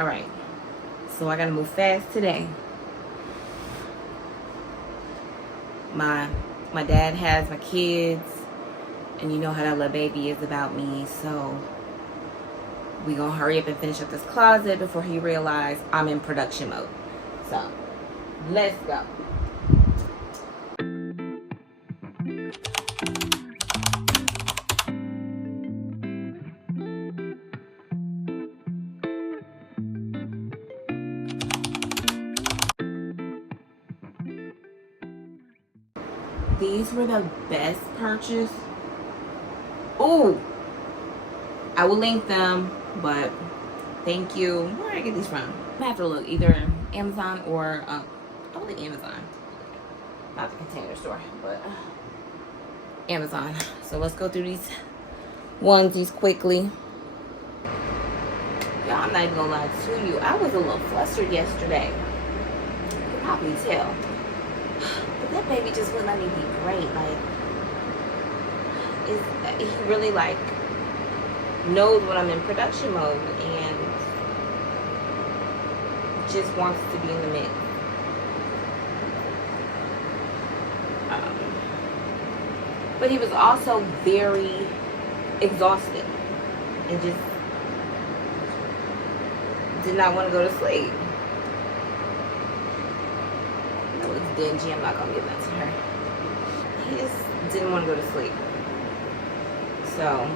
All right, so I gotta move fast today. My dad has my kids, and you know how that little baby is about me, so we gonna hurry up and finish up this closet before he realizes I'm in production mode. So let's go. These were the best purchase. Oh, I will link them, but thank you. Where did I get these from? I have to look either Amazon or I believe Amazon, not the Container Store, but Amazon. So let's go through these onesies quickly. Y'all, I'm not even gonna lie to you. I was a little flustered yesterday. You can probably tell. But that baby just wouldn't let me be great. Like, he really like knows when I'm in production mode and just wants to be in the mix. But he was also very exhausted and just did not want to go to sleep. That looks dingy. I'm not going to give that to her. He just didn't want to go to sleep. So,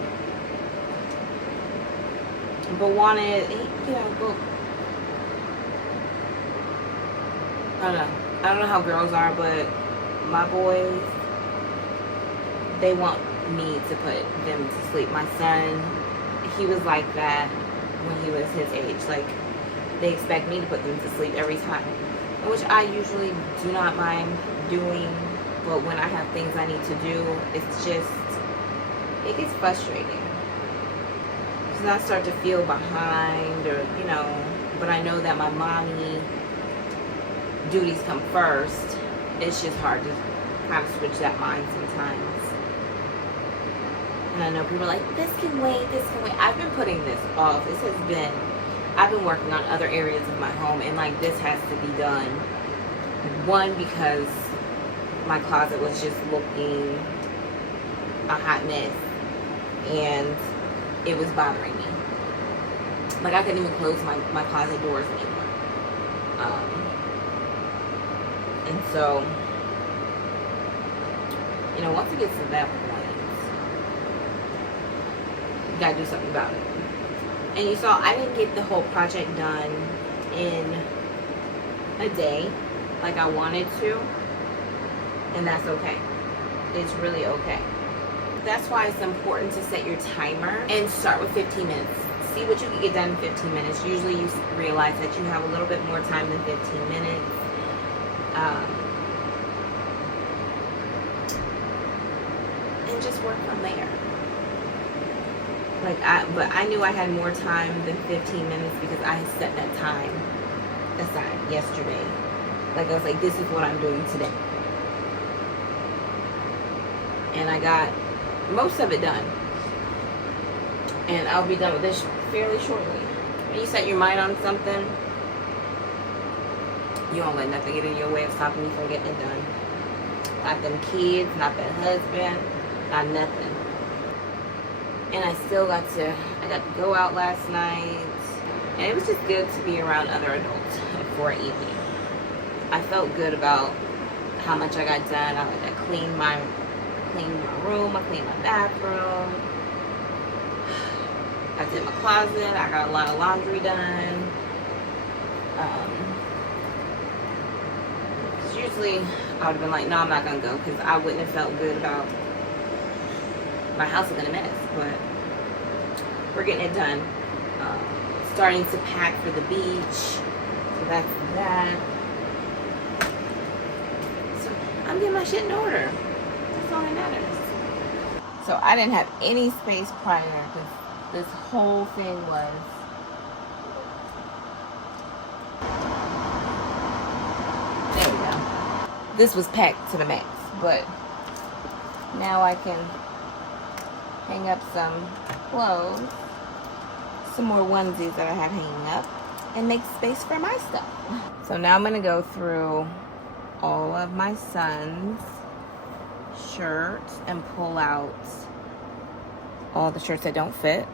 but wanted, go. I don't know how girls are, but my boys, they want me to put them to sleep. My son, he was like that when he was his age. Like, they expect me to put them to sleep every time, which I usually do not mind doing, but when I have things I need to do, it's just, it gets frustrating. Because I start to feel behind, or, but I know that my mommy duties come first. It's just hard to kind of switch that mind sometimes. And I know people are like, this can wait. I've been putting this off. I've been working on other areas of my home, and like, this has to be done. One, because my closet was just looking a hot mess, and it was bothering me. Like, I couldn't even close my closet doors anymore. And so, once it gets to that point, you gotta do something about it. And you saw I didn't get the whole project done in a day like I wanted to, and that's okay. It's really okay. That's why it's important to set your timer and start with 15 minutes. See what you can get done in 15 minutes. Usually you realize that you have a little bit more time than 15 minutes. And just work from there. But I knew I had more time than 15 minutes because I had set that time aside yesterday. Like, I was like, this is what I'm doing today. And I got most of it done. And I'll be done with this fairly shortly. When you set your mind on something, you don't let nothing get in your way of stopping you from getting it done. Not them kids, not that husband, not nothing. And I got to go out last night, and it was just good to be around other adults for an evening. I felt good about how much I got done. I cleaned my room, I cleaned my bathroom, I did my closet, I got a lot of laundry done. Usually I would have been like, no, I'm not gonna go, because I wouldn't have felt good about my house is in a mess. But we're getting it done. Starting to pack for the beach, so that's that. So I'm getting my shit in order. That's all that matters. So I didn't have any space prior, because this whole thing was there we go. This was packed to the max, but now I can hang up some clothes, some more onesies that I have hanging up. and make space for my stuff. So now I'm gonna go through all of my son's shirts and pull out all the shirts that don't fit.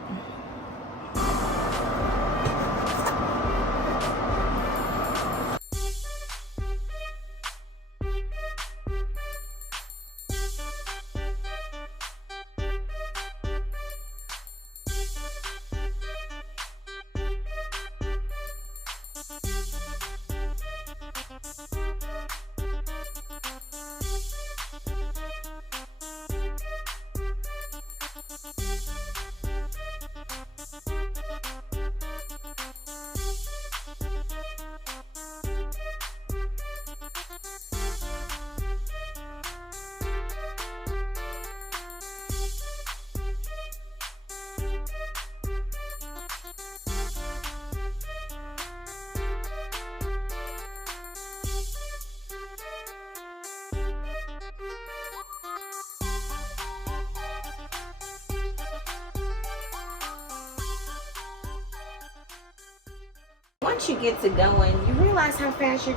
Once you get to going, you realize how fast you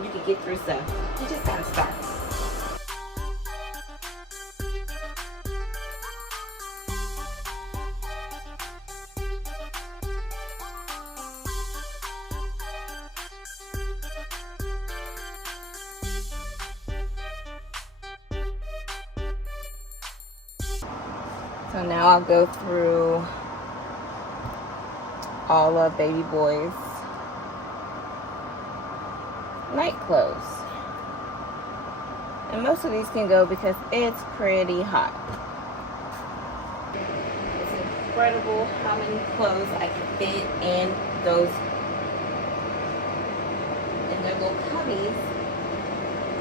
can get through stuff. You just gotta start. So now I'll go through all of baby boy's night clothes. And most of these can go because it's pretty hot. It's incredible how many clothes I can fit in those, in their little cubbies,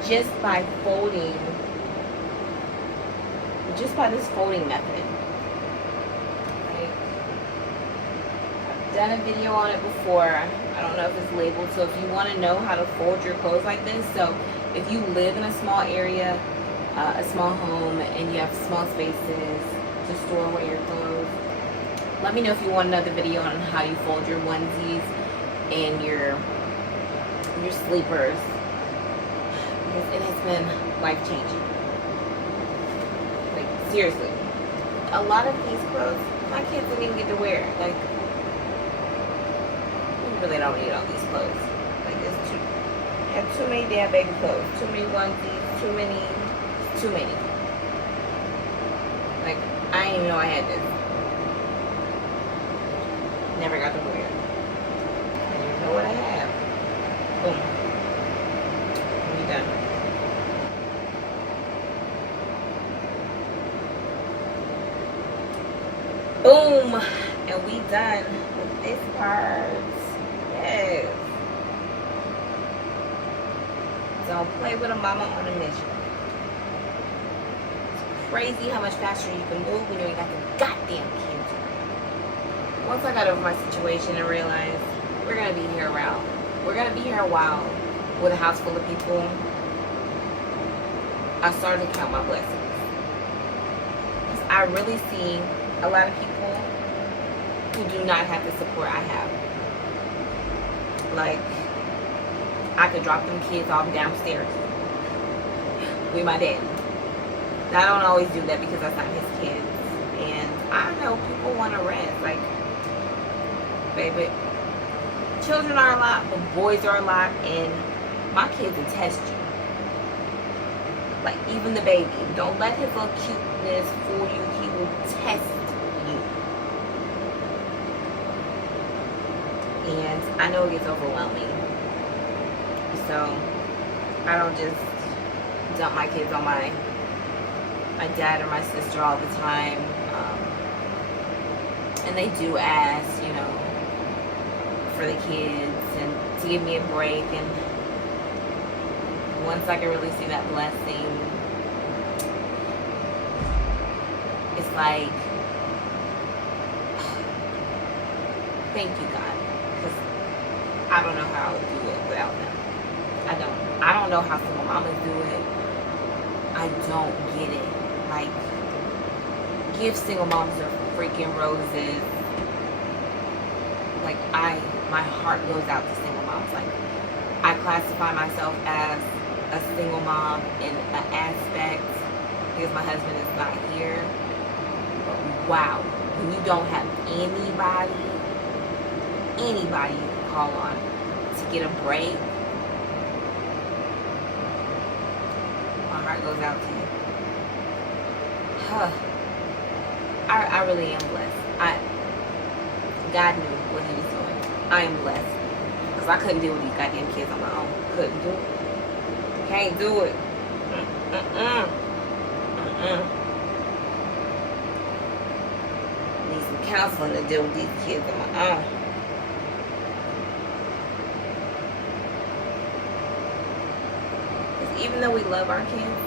just by folding, just by this folding method. Done a video on it before. I don't know if it's labeled, so if you want to know how to fold your clothes like this, so if you live in a small area, a small home, and you have small spaces to store away your clothes, let me know if you want another video on how you fold your onesies and your sleepers, because it has been life-changing. Like, seriously, a lot of these clothes my kids didn't even get to wear. Like, really don't need all these clothes. Like, it's too, I have too many damn baby clothes, too many onesies, too many. Like, I didn't even know I had this. Never got to wear it. I didn't even know what I have. Boom. We done. Boom. And we done with this part. Yes. Don't play with a mama on a mission. It's crazy how much faster you can move when you ain't got the goddamn kids. Once I got over my situation and realized we're gonna be here a while. We're gonna be here a while with a house full of people. I started to count my blessings. Because I really see a lot of people who do not have the support I have. Like, I could drop them kids off downstairs with my daddy. Now, I don't always do that because that's not his kids. And I know people want to rest. Like, baby, children are a lot, but boys are a lot. And my kids will test you. Like, even the baby. Don't let his little cuteness fool you. He will test you. And I know it gets overwhelming. So I don't just dump my kids on my dad or my sister all the time. And they do ask, you know, for the kids and to give me a break. And once I can really see that blessing, it's like, thank you, God. Because I don't know how I would do it without them. I don't know how single mamas do it. I don't get it. Like, give single moms their freaking roses. Like, I my heart goes out to single moms. Like, I classify myself as a single mom in an aspect because my husband is not here. But wow, when you don't have anybody you can call on to get a break, my heart goes out to you. I really am blessed. God knew what he was doing. I am blessed. Because I couldn't deal with these goddamn kids on my own. Couldn't do it. Can't do it. Need some counseling to deal with these kids on my own. Because even though we love our kids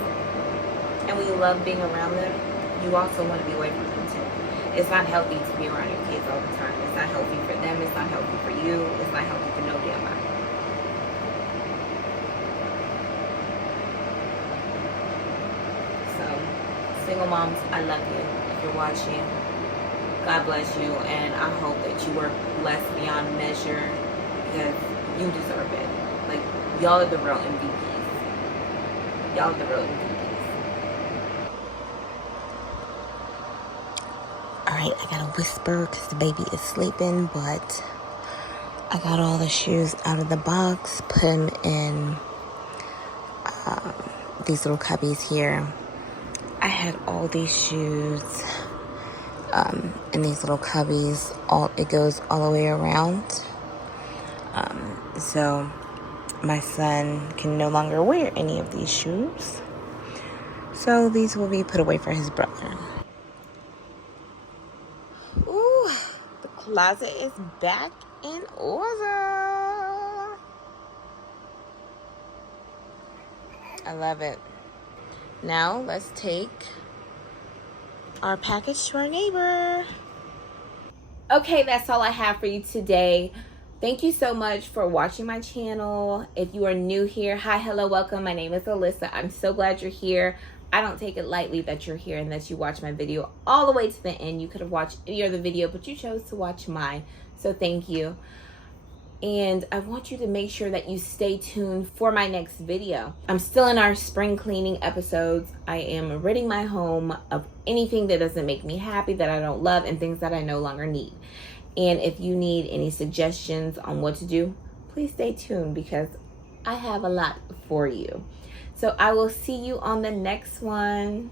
and we love being around them, you also want to be away from them too. It's not healthy to be around your kids all the time. It's not healthy for them. It's not healthy for you. It's not healthy for no damn body. So, single moms, I love you. If you're watching, God bless you. And I hope that you are blessed beyond measure because you deserve it. Like, y'all are the real MVPs. Y'all are the real MVPs. Alright, I gotta whisper because the baby is sleeping, but I got all the shoes out of the box, put them in these little cubbies here. I had all these shoes in these little cubbies. It goes all the way around. So my son can no longer wear any of these shoes. So these will be put away for his brother. Ooh, the closet is back in order. I love it. Now let's take our package to our neighbor. Okay, that's all I have for you today. Thank you so much for watching my channel. If you are new here, hi, hello, welcome. My name is Alyssa. I'm so glad you're here. I don't take it lightly that you're here and that you watch my video all the way to the end. You could have watched any other video, but you chose to watch mine. So thank you. And I want you to make sure that you stay tuned for my next video. I'm still in our spring cleaning episodes. I am ridding my home of anything that doesn't make me happy, that I don't love, and things that I no longer need. And if you need any suggestions on what to do, please stay tuned because I have a lot for you. So I will see you on the next one.